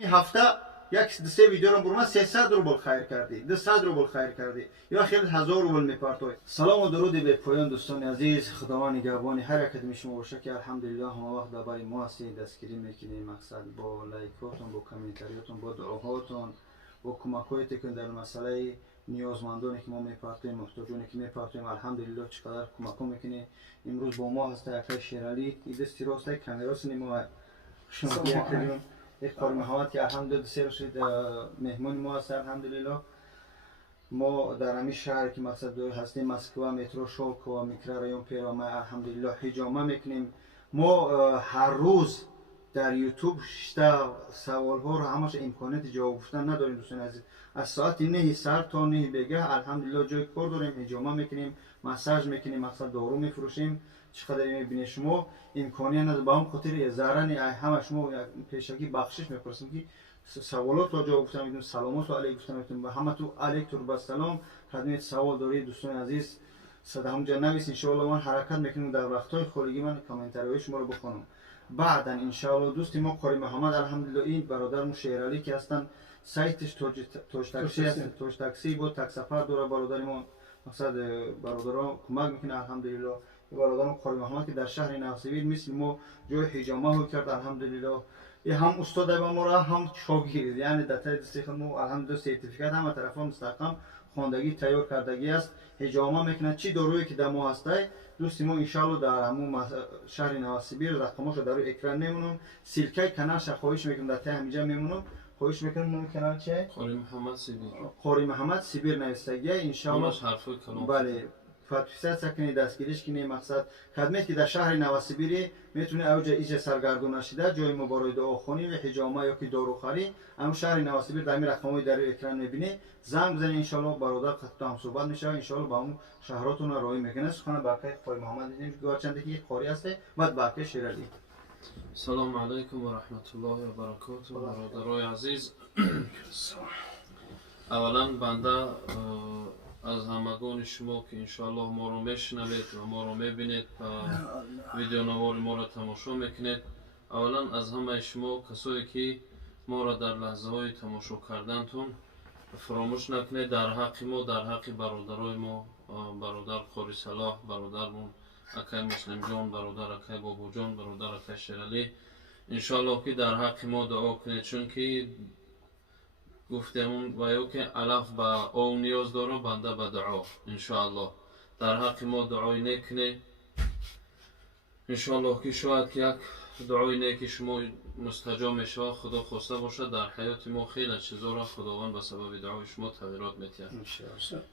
این هفته یک سه ویدیو رو برام 300 روبل خیر کردی، 200 روبل خیر کردی یا خیلی 1000 روبل میپرتوی. سلام و درود به پایان دوستان عزیز. خداوند نگهبان هر کدوم شما باشه که الحمدلله همه وقت درباره ما هستی دستگیری میکنیم. مقصد با لایکاتون، با کامنتاریاتون، با دعاهاتون، با کمکاتی که در مسئله نیازمندانی که ما میپرتویم، محتاجانی که میپرتویم، الحمدلله چقدر کمک میکنه. امروز با ما هست یک شیرالی که دستی راست کامرا سینما شما کردیم. یک قاری محمد که الحمدلله سر شد مهمون ما هست. الحمدلله ما در همین شهر که مقصد هستیم مسکو مترو شوک و میکرا رایون پیرامه الحمدلله حجامه میکنیم. ما هر روز در یوتیوب شته سوال ها رو همش امکانات جواب گفتن نداریم دوستان عزیز. از ساعت 9 سر تا 9 بگه الحمدلله جای کار داریم، حجامه میکنیم، مساج میکنیم، مقصد دارو میفروشیم. چقدر میبینید شما امکانی نداره. با هم خاطر زرن همه شما پیشکی بخشش میپرسیم که سوالات رو جواب گفتم میدونم. سلامات و علیک گفتم میدونم و همه تو علیک تو با سلام. خدمت سوال دارید دوستان عزیز صدا همونجا نویس. ان شاء الله من حرکت میکنم در وقتهای خالی من کامنتاری شما رو بخونم. بعدا ان شاء الله دوستی ما قاری محمد الحمدلله این برادر شیرالی که هستن سایتش توش تاکسی است. توش تاکسی بود تاکسی سفر داره برادر ما. مقصد برادران کمک میکنه الحمدلله. برادرم قاری محمد که در شهر نوسویر مثل ما جای حجامه رو کرد الحمدلله. این هم استاد ما را هم شاگرد، یعنی در تای دستی خود ما الحمدلله سرتیفیکات هم طرفا مستقیم خواندگی تیار کردگی است. حجامه میکنه چی دارویی که در ما هسته دوستی ما ان شاء الله در همون شهر نوسویر رقمش رو در روی اکران میمونم. سیلکای کانال خواهش میکنم در تای همینجا میمونم. خواهش میکنم اون کانال چه قاری محمد سیبیر. قاری محمد سیبیر نوشتگی ان شاء الله. حرفای کلام. بله فتوسات سکنی دستگیریش کنی. مقصد خدمت که در شهر نوسویری میتونه اوجه ایجا سرگردون نشده جای مبارای دعاخونی و حجامه یا که داروخوری همون شهر نوسویر در این رقمای در اکران میبینی. زنگ بزنید ان شاء الله برادر خط هم صحبت میشه ان شاء الله با اون شهراتون راهی میکنه. سخن باقی قاری محمد دیدیم گارچنده که قاری است بعد باقی شیرالی. سلام علیکم و رحمت الله و برکاته برادرای عزیز. اولا بنده از همگان شما که انشاءالله ما رو میشنوید و ما رو میبینید و ویدیو نوار ما رو تماشا میکنید. اولا از همه شما کسایی که ما را در لحظه های تماشا کردنتون فراموش نکنید در حق ما، در حق برادرای ما، برادر قاری صلاح، برادرمون اکای مسلم جان، برادر اکای بابو جان، برادر اکای شیرالی انشاءالله که در حق ما دعا کنید. چون که گفتمون وایو که علف با او نیاز داره بنده به دعا انشاءالله در حق ما دعای نکنه انشاءالله که شاید که یک دعای نیکی شما مستجاب میشه خدا خواسته باشه در حیات ما خیلی چیزا را خداوند به سبب دعای شما تغییرات میده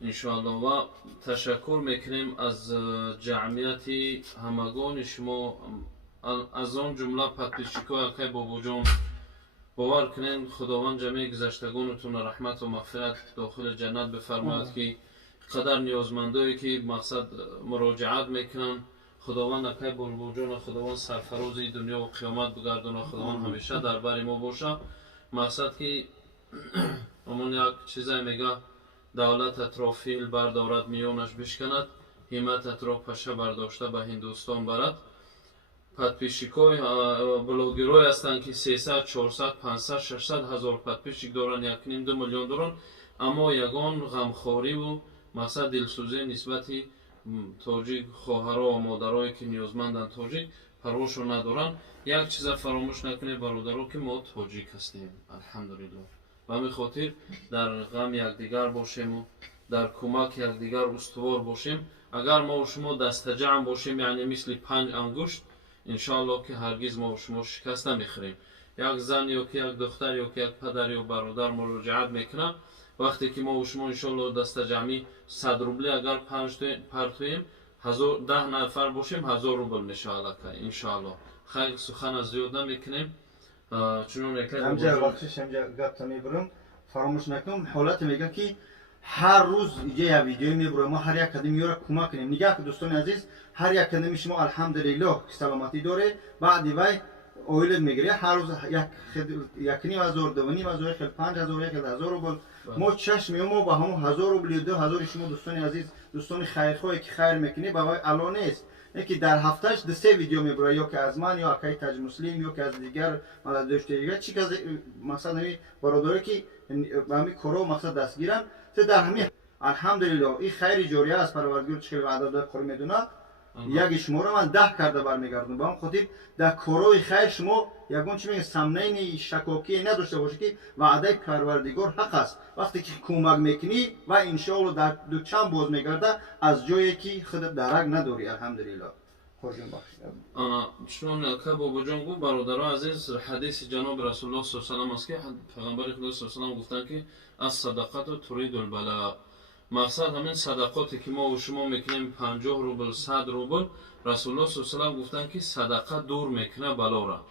انشاءالله. و تشکر میکنیم از جمعیت همگان شما از آن جمله پتیشکای که بابو جان باور کنین خداوند جمعی گذشتگانتون رحمت و مغفرت داخل جنت بفرماید که قدر نیازمندایی که مقصد مراجعت میکنن خداوند اکای بابو جان خداوند سرفرازی دنیا و قیامت بگردونه. خداوند همیشه در بر ما باشه. مقصد که همون یک چیزی میگه دولت اطرافیل بردارد میانش بشکند همت اطراف پشه برداشته به هندوستان برد. پادپیشیکای بلوگرای هستند که 300 400 500 600 هزار پادپیشیک دارن 1.5 میلیون دارن اما یگان غمخواری و مقصد دلسوزی نسبت تاجیک خواهرها و مادرایی که نیازمندن تاجیک پرواشو ندارن. یک چیز فراموش نکنید برادرها که ما تاجیک هستیم الحمدلله و همین خاطر در غم یکدیگر باشیم و در کمک یکدیگر استوار باشیم. اگر ما و شما دست جمع باشیم یعنی مثل 5 انگشت انشاءالله که هرگز ما و شما شکست نمیخوریم. یک زن یا که یک دختر یا که یک پدر یا برادر مراجعت میکنه وقتی که ما و شما انشاءالله دست جمعی 100 روبلی اگر پرتویم 10 نفر باشیم 1000 روبل میشه الکی انشاءالله. خیلی سخن از زیاد نمیکنیم چون همجا وقتش همجا گفت میبرم فراموش نکنم. حالت میگه که هر روز یه ویدیو میبرم ما هر یک کدوم یورا کمک کنیم. نگاه که دوستان عزیز هر یک کدوم شما الحمدلله سلامتی داره. بعد وای اویل میگیره هر روز یک نیم هزار، دو نیم هزار، خیلی 5000، یک 1000 روبل. ما چشم ما با همون 1000 روبل 2000 شما دوستان عزیز، دوستان خیرخواه که خیر میکنی با الان نیست. اینکه در هفتهش دو سه ویدیو میبره، یا که از من، یا که تاج مسلم، یا که از دیگر دوست دیگر. چی که مقصد نمی برادری که به همین کارو مقصد دستگیرن تو در همین الحمدلله این خیر جاریه از پروردگار چه وعده داد قرآن میدونه. یک شما رو من 10 کرده برمیگردم. با هم خاطر در کارهای خیر شما یگان چی میگه سمنین شکاکی نداشته باشه که وعده پروردگار حق است. وقتی که کمک میکنی و ان شاء الله در دو چند باز میگرده از جایی که خودت درک نداری. الحمدلله. قربان باشی. چون که بابا جان گفت برادران عزیز، حدیث جناب رسول الله صلی الله علیه و آله است که پیغمبر خدا صلی الله علیه و آله گفتن که از صدقات ترید البلاء. مقصد همین صدقاتی که ما و شما میکنیم 50 روبل 100 روبل، رسول الله صلی الله علیه و آله گفتن که صدقه دور میکنه بلا را.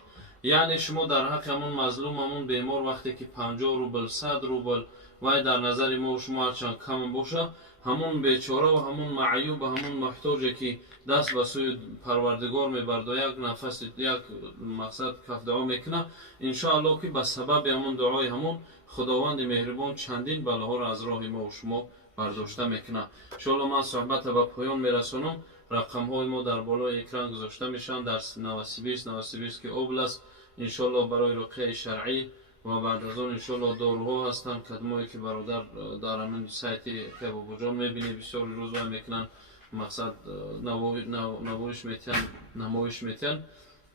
یعنی شما در حق همون مظلوم، همون بیمار وقتی که 50 روبل 100 روبل و در نظر ما و شما هرچند کم باشه، همون بیچاره و همون معیوب و همون محتاجی که دست به سوی پروردگار میبرد و یک نفس یک مقصد کف دعا میکنه، ان شاء الله که به سبب همون دعای همون خداوند مهربان چندین بلاها را از راه ما و شما برداشته میکنه. ان شاء الله من صحبت به پایان میرسونم. رقم های ما در بالای اکران گذاشته میشن در 9020 که اوبل است. ان شاء الله برای رقیه شرعی و بعد از اون ان شاء الله داروها هستن کدمایی که برادر در همین سایت که بابا جان میبینی بسیار روز میکنن، مقصد نمایش میتن.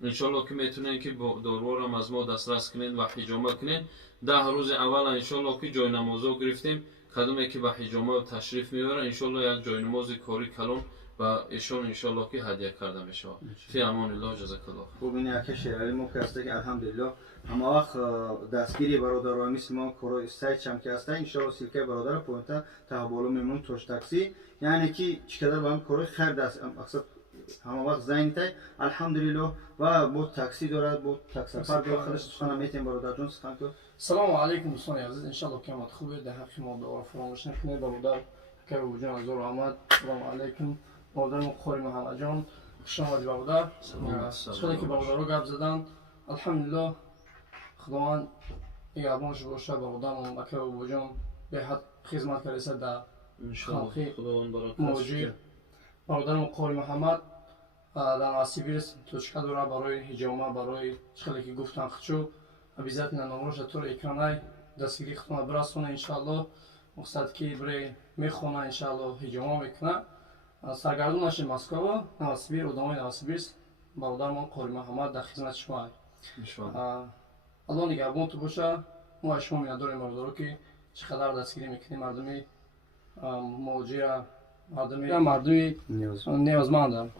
ان شاء الله که میتونین که داروها را از ما دسترس کنین و حجامه کنین. 10 روز اول ان شاء الله که جای نمازو گرفتیم، کدومی که به حجامه تشریف میبره ان شاء الله یک جای نماز کاری کلان و ایشون ان شاء الله که هدیه کرده میشه. فی امان الله. جزاک الله. خوب اینه که شعری ما که هسته که الحمدلله همه وقت دستگیری برادران مثل ما کارو سایت هم که هسته ان شاء الله سیلکه برادر پوینت تا بالا میمون توش تاکسی، یعنی که چقدر با هم کارو خیر دست مقصد همه وقت زنگ تای الحمدلله و با تاکسی دارد، با تاکسی سفر داره. خودش سخن میتیم برادر جون سخن تو. سلام علیکم دوستان عزیز، ان شاء الله که خوبه. در حق ما دعا فراموش نکنید. برادر که وجود از رو آمد. سلام علیکم برادر قاری محمد جان، خوش آمدید برادر. چقدر که برادر رو گپ زدن الحمدلله خداوند یابانش باشه. برادر ما که وجود به حد خدمت کرده در ان شاء الله خداوند برکت موجود. برادر قاری محمد در ناسیبیرس توچکا داره برای حجامه، برای چقدر که گفتن خچو обязательно نمروش طور اکرانای دستگیری خطونه برسونه. انشاءالله مقصد که برای میخونه انشاءالله حجامه میکنه. سرگردون نشید مسکو نواسیبیر ادامه نواسیبیرس برادر ما قاری محمد در خدمت شما. الله نگهبان تو باشه. ما شما میاداریم برادرو که چقدر دستگیری میکنیم مردمی موجی مردمی نیازمند.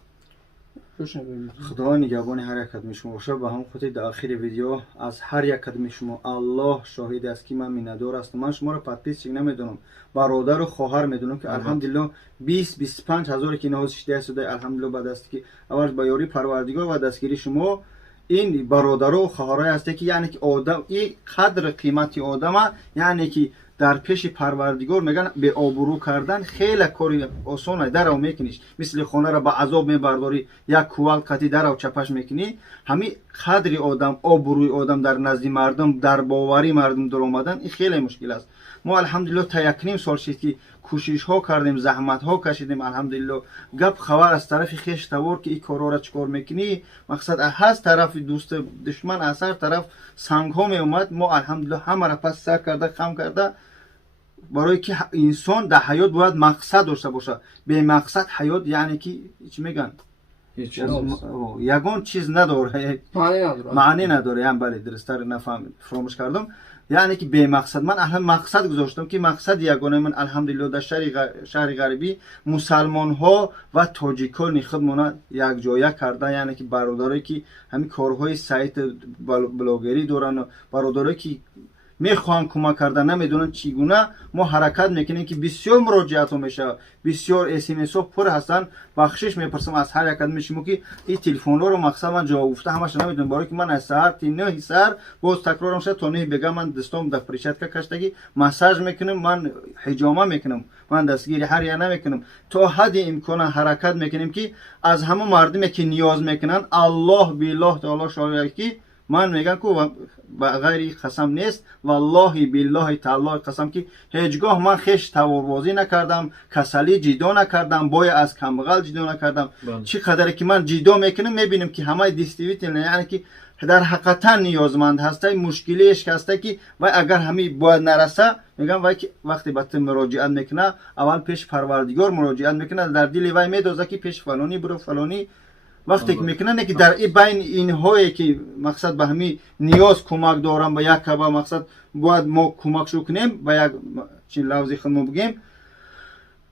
خدا نگهبان هر یک قدم شما باشه. به هم خاطر در آخر ویدیو از هر یک قدم شما الله شاهد است که من میندار هستم. من شما را پادپیس نمیدونم، برادر و خواهر میدونم که الحمدلله 20-25 هزار که نهاز شده شده الحمدلله بعد است که اول با یاری پروردگار و دستگیری شما این برادر و خواهرای هسته که یعنی که آدم این قدر قیمتی آدمه، یعنی که در پیش پروردگار میگن به آبرو کردن خیلی کاری آسانه. درو میکنیش مثل خانه را با عذاب میبرداری، یک کوال قطی درو چپش میکنی. همین قدر آدم، آبروی آدم در نزد مردم، در باوری مردم در آمدن این خیلی مشکل است. ما الحمدلله تا 1.5 سال شد که کوشش ها کردیم، زحمت ها کشیدیم. الحمدلله گپ خبر از طرف خیش تور که این کارا را چیکار میکنی، مقصد از طرف دوست دشمن از هر طرف سنگ ها می اومد. ما الحمدلله همه را پس سر کرده خم کرده، برای که انسان در حیات باید مقصد داشته باشه. به مقصد حیات یعنی که چی میگن یگان چیز نداره، معنی نداره. هم بله درست‌تر نفهمید فراموش کردم. یعنی که به مقصد من اهل مقصد گذاشتم که مقصد یگانه من الحمدلله در شهر غربی مسلمان ها و تاجیکان خودمون یک جایه کرده. یعنی که برادرایی که همین کارهای سایت بلاگری دارن، برادرایی که میخوان کمک کردن نمیدونن چگونه، ما حرکت میکنیم که بسیار مراجعت میشه، بسیار اس ها پر هستن. بخشش میپرسم از هر یک میشم که این تلفن رو مقصد من جواب گفته همش نمیدونم، برای که من از ساعت 9 سر باز تکرارم شد تا نه بگم من دستم در پریشت کشتگی مساج میکنم، من حجامه میکنم، من دستگیری هر یا نمیکنم. تا حد امکان حرکت میکنیم که از همه مردمی که نیاز میکنن الله بالله تعالی شاید که من میگم که به غیر قسم نیست، والله بالله تعالی قسم که هیچگاه من خیش توابازی نکردم، کسلی جدا نکردم، بای از کمبغل جدا نکردم. چی قدر که من جدا میکنم میبینم که همه دیستریبیوتر یعنی که در حقیقتا نیازمند هسته، مشکلیش هسته که و اگر همی باید نرسه میگم وای که وقتی به مراجعت میکنه اول پیش پروردگار مراجعت میکنه، در دل وای میدازه که پیش فلانی برو فلانی وقتی که میکنه نه که در این بین اینهایی که مقصد به همی نیاز کمک دارم به یک کبا مقصد باید ما کمک شو کنیم به یک چین لفظی خودمون بگیم.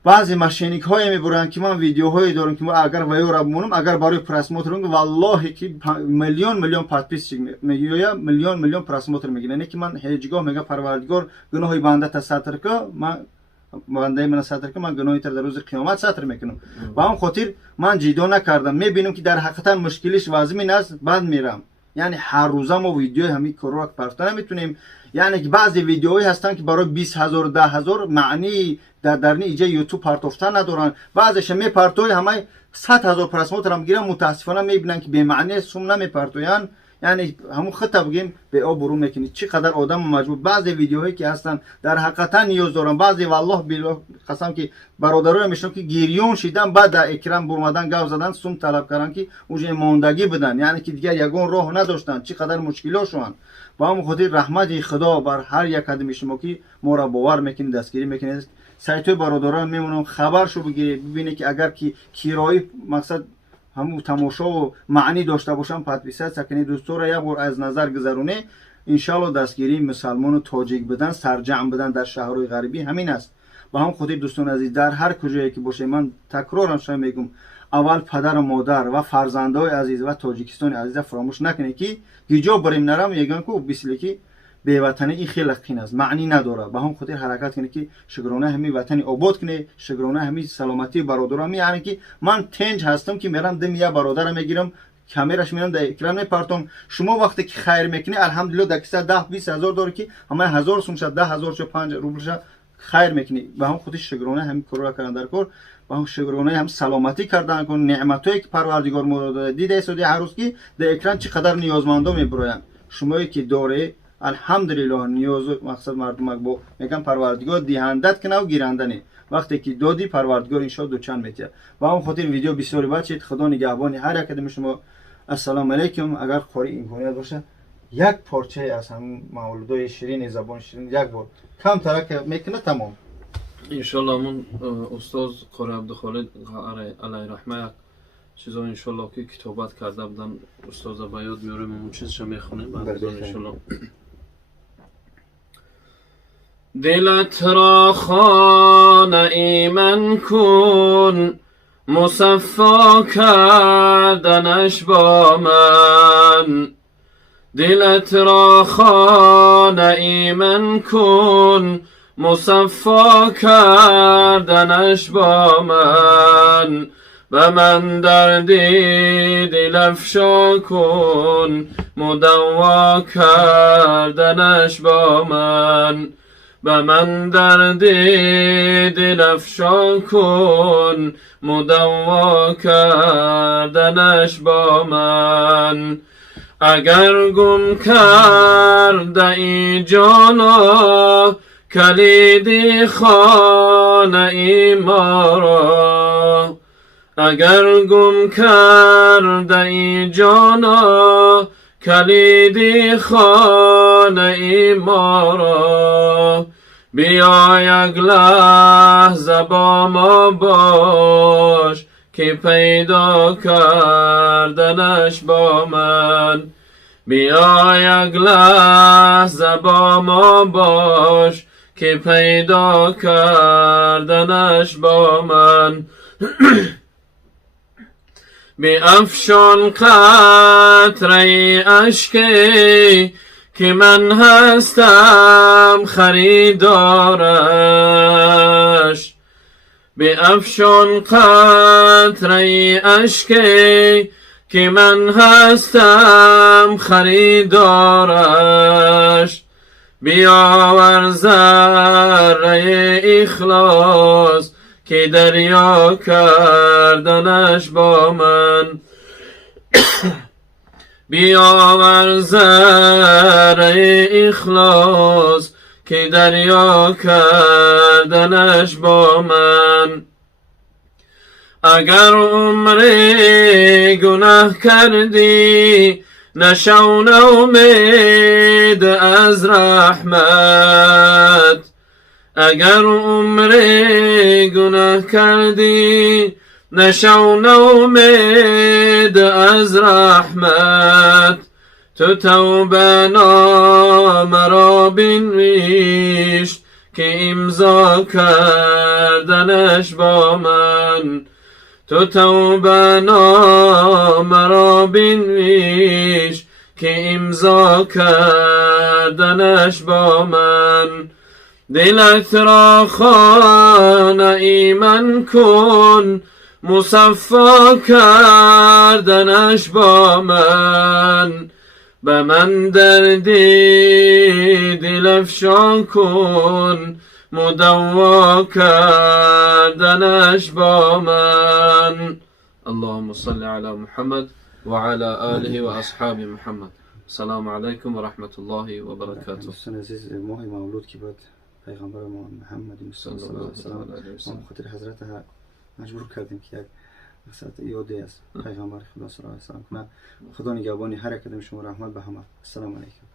بعضی ماشینیک های میبرن که من ویدیوهایی دارم که ما اگر ویو را بمونم اگر برای پرسموتر والله که میلیون پادپیس میگه میلیون پرسموتر میگه. نه که من هیچگاه میگم پروردگار گناهی بنده تا ستر که من بنده من ستر که من گناهی تر در روز قیامت ستر میکنم. با هم خاطر من جدا نکردم، میبینم که در حقیقت مشکلش واضح نیست بعد میرم. یعنی هر روزه ما ویدیو همین کارو پرتا نمیتونیم. یعنی که بعضی ویدیوهایی هستن که برای 20000 10000 معنی در اینجا یوتیوب پرتوفتن ندارن، بعضیش میپرتوی همه 100000 پرسموتر هم گیرن، متاسفانه میبینن که به معنی سوم نمیپرتوین. یعنی همون خطا بگیم به آب برون میکنید. چقدر آدم مجبور بعضی ویدیوهایی که هستن در حقیقتا نیاز دارن، بعضی والله بالله قسم که برادرای میشن که گریون شدن بعد در اکران برمدن گاو زدن سوم طلب کردن که اونجا ماندگی بدن، یعنی که دیگه یگون راه نداشتن. چقدر مشکلاشون. با هم خودی رحمت خدا بر هر یک آدم شما که ما را باور میکنید دستگیری میکنید. سایت برادران میمونم خبر شو بگیری ببینید که اگر که کرایی مقصد همون تماشا و معنی داشته باشن پادپیسات سکنی دوستا را یک بار از نظر گذرونه ان شاء دستگیری مسلمان و تاجیک بدن سرجم بدن در شهرهای غربی همین است. با هم خودی دوستان عزیز در هر کجایی که باشه من تکرارم شما میگم اول پدر و مادر و فرزندای عزیز و تاجیکستان عزیز فراموش نکنید که گیجا بریم نرم میگن که بیسلی که به وطن این خیلی قین است معنی نداره. با هم خودی حرکت کنه که شکرانه همین وطن آباد کنه، شکرانه همین سلامتی برادرام. یعنی که من تنج هستم که میرم دم یا برادرم میگیرم کامراش میرم در اکران میپرتم. شما وقتی که خیر میکنی الحمدلله در کیسه 10 20000 داره که همه 1000 سوم شد 10000 شد 5 روبل شد خیر میکنی. با هم خودی شکرانه همین کارا کردن در کار با هم شکرانه هم سلامتی کردن کن نعمتایی که پروردگار ما داده. دیده سودی هر روز که در اکران چقدر نیازمندا میبرن شمایی که داره الحمدلله نیاز مقصد مردم با میگم پروردگار دهندت کنه و گیرنده نه. وقتی که دادی پروردگار ان شاء الله دوچند میتیه. با هم خاطر ویدیو بسیار بچید. خدا نگهبان هر یک کدوم شما. السلام علیکم. اگر قاری امکانیت باشه یک پارچه از هم مولودای شیرین زبان شیرین یک بار کم ترک میکنه تمام ان شاء الله. من استاد قاری عبدالخالق علیه رحمه چیزا ان شاء الله که کتابت کرده بودن استاد به یاد میاریم اون چیزش میخونیم بعد از ان شاء الله. دلت را خانه ایمن کن مصفا کردنش با من. دلت را خانه ایمن کن مصفا کردنش با من. به من دردی دل افشا کن مدوا کردنش با من. به من دردی دل افشا کن مدوا کردنش با من. اگر گم کرده ای جانا کلید خانه ای ما را. اگر گم کرده ای جانا کلید خانه ای ما را. بیا یک لحظه با ما باش که پیدا کردنش با من. بیا یک لحظه با ما باش که پیدا کردنش با من. بیفشان قطره اشکی که من هستم خریدارش. بیفشان قطره اشکی که من هستم خریدارش. بیاور ذره اخلاص که دریا کردنش با من. بیاور زهره اخلاص که دریا کردنش با من. اگر عمر گناه کردی نشو امید از رحمت. اگر عمر گناه کردی نشو امید از رحمت. تو توبه نامه را بنویس که امضا کردنش با من. تو توبه نامه را بنویس که امضا کردنش با من. دلت را خانه ایمن کن مصفا کردنش با من. به من دردی دل افشا کن مدوا کردنش با من. اللهم صل على محمد وعلى آله وأصحاب محمد. السلام عليكم ورحمة الله وبركاته. دوستان عزیز، ماه مولود که بعد پیغمبر ما محمد صلی الله علیه و سلم ما خاطر حضرت ها مجبور کردیم که یک مقصد یادی از پیغمبر خدا صلی الله علیه و سلم کنه. خدا نگهبانی هر کدام شما رحمت به همه. السلام علیکم.